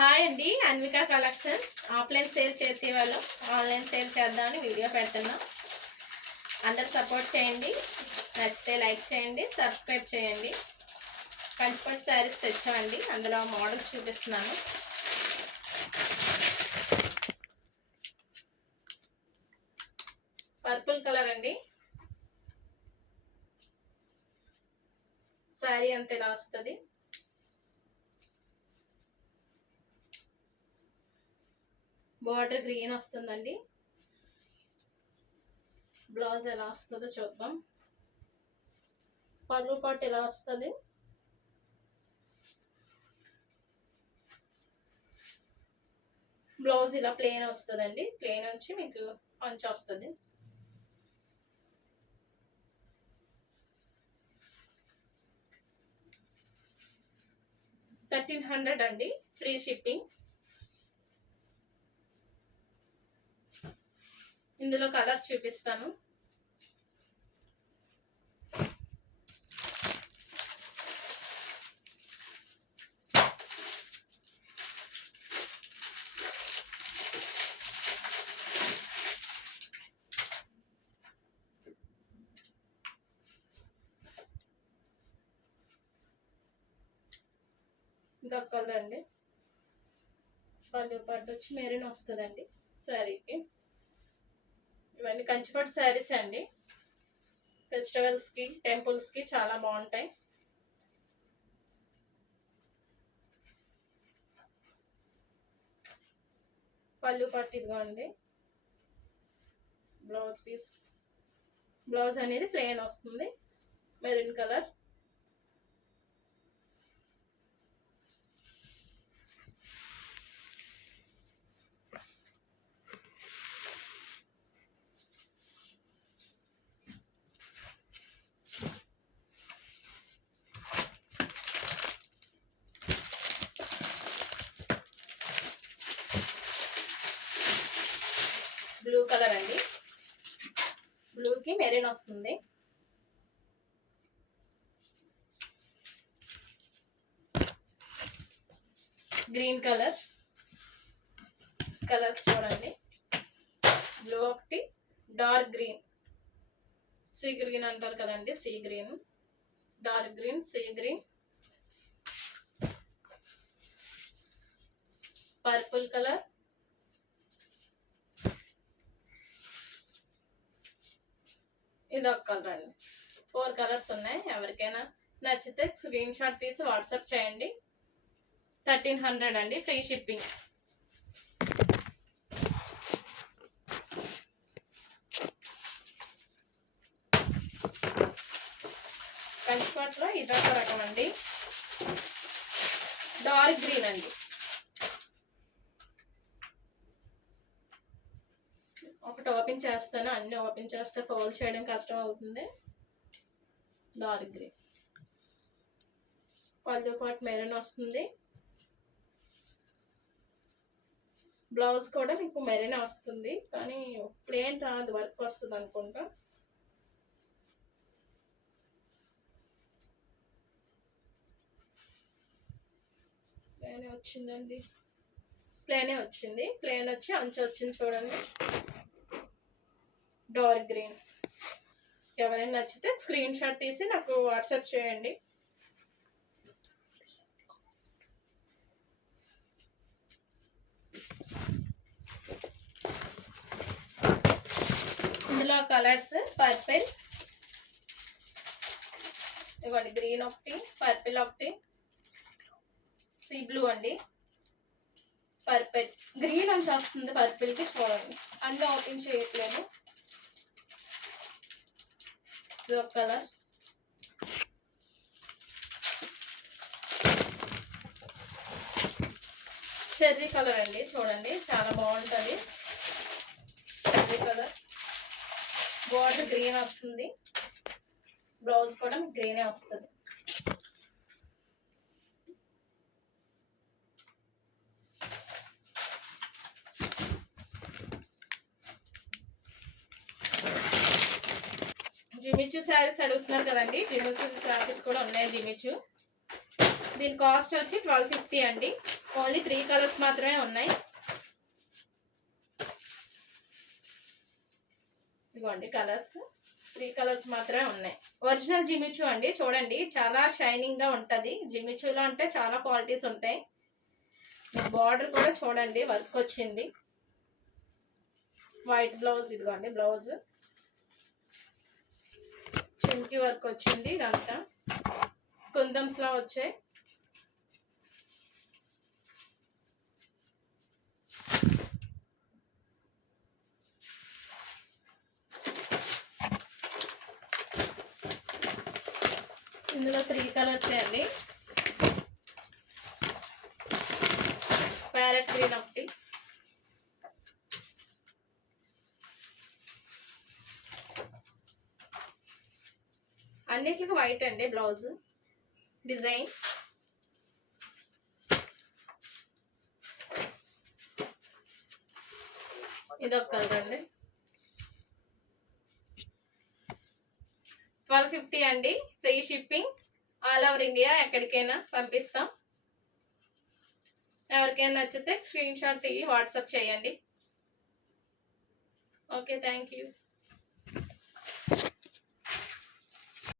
హాయ్ అండి, Anvika collections. Offline sale చేసే వాళ్ళు ఆన్లైన్ సేల్ చేద్దామని వీడియో పెడుతున్నాం. అందరు సపోర్ట్ చేయండి. నచ్చితే లైక్ చేయండి, సబ్స్క్రైబ్ చేయండి. కంచిపట్టు శారీస్ తెచ్చామండి, అందులో మోడల్స్ చూపిస్తున్నాను. పర్పుల్ కలర్ అండి. శారీ అంతే ఇలా వస్తుంది. బార్డర్ గ్రీన్ వస్తుందండి. బ్లౌజ్ ఎలా వస్తుందో చూద్దాం. పళ్ళు పాటు ఎలా వస్తుంది. బ్లౌజ్ ఇలా ప్లెయిన్ వస్తుందండి. ప్లెయిన్ వచ్చి మీకు పంచ్ వస్తుంది. $1300 అండి, ఫ్రీ షిప్పింగ్. ఇందులో కలర్స్ చూపిస్తాను. ఇంకొక కలర్ అండి. పళ్ళు పాటు వచ్చి మెరూన్ వస్తుందండి శారీకి. ఇవన్నీ కంచిపట్టు శారీస్ అండి. ఫెస్టివల్స్కి, టెంపుల్స్కి చాలా బాగుంటాయి. పళ్ళు పట్టు ఇదిగోండి. బ్లౌజ్ పీస్, బ్లౌజ్ అనేది ప్లెయిన్ వస్తుంది, మెరూన్ కలర్. బ్లూ కలర్ అండి. బ్లూకి మెరూన్ వస్తుంది. Green colour. కలర్స్ చూడండి. బ్లూ ఒకటి, డార్క్ గ్రీన్, సీ గ్రీన్ అంటారు కదండి, sea green, dark green, sea green, purple colour, ఇదొక కలర్ అండి. 4 కలర్స్ ఉన్నాయి. ఎవరికైనా నచ్చితే స్క్రీన్ షాట్ తీసి వాట్సాప్ చేయండి. 1300 అండి, ఫ్రీ షిప్పింగ్. కంచిపట్టులో ఇదొక రకం అండి, డార్క్ గ్రీన్ అండి. ఒకటి ఓపెన్ చేస్తాను, అన్ని ఓపెన్ చేస్తే ఫోల్డ్ చేయడం కష్టం అవుతుంది. Dark green. పళ్ళు పాటు మెరూన్ వస్తుంది. బ్లౌజ్ కూడా మీకు మెరూన్ వస్తుంది, కానీ ప్లెయిన్ రాదు, వర్క్ వస్తుంది అనుకుంటా. ప్లెయిన్ వచ్చిందండి. ప్లెయినే వచ్చింది. ప్లెయిన్ వచ్చి అంచు వచ్చింది చూడండి. Dark green. ఎవరైనా నచ్చితే స్క్రీన్ షాట్ తీసి నాకు వాట్సాప్ చేయండి. ఇందులో కలర్స్ పర్పుల్, ఇవ్వండి, గ్రీన్ ఒకటి, పర్పుల్ ఒకటి, సీ బ్లూ అండి, పర్పుల్. గ్రీన్ అని వస్తుంది పర్పుల్కి, చూడండి. అన్నీ ఓపెన్ చేయట్లేదు. ఇది ఒక కలర్. చెర్రీ కలర్ అండి, చూడండి, చాలా బాగుంటుంది. Cherry colour. బార్డర్ గ్రీన్ వస్తుంది. బ్లౌజ్ కూడా గ్రీనే వస్తుంది. జిమిచు శారీస్ అడుగుతున్నారు కదండి, జిమిచు శారీస్ కూడా ఉన్నాయి. జిమిచు దీని కాస్ట్ వచ్చి 1250 అండి. ఓన్లీ 3 కలర్స్ మాత్రమే ఉన్నాయి. ఇదిగోండి కలర్స్, 3 కలర్స్ మాత్రమే ఉన్నాయి. ఒరిజినల్ జిమిచూ అండి. చూడండి చాలా షైనింగ్ గా ఉంటది. జిమిచూలో అంటే చాలా క్వాలిటీస్ ఉంటాయి. బార్డర్ కూడా చూడండి వర్క్ వచ్చింది. వైట్ బ్లౌజ్, ఇదిగోండి బ్లౌజ్ చింకి వర్క్ వచ్చింది. ఇదంతా కుందమ్స్ లా వచ్చాయి. ఇందులో 3 కలర్స్ అండి. ప్యారెట్ గ్రీన్ ఒకటి, అన్నిటికి వైట్ అండి బ్లౌజ్ డిజైన్. ఇదొక కలర్ అండి. 1250 అండి. Free shipping, all over India ఎక్కడికైనా పంపిస్తాం. ఎవరికైనా నచ్చితే స్క్రీన్ షాట్ తీసి వాట్సాప్ చేయండి. Okay, thank you.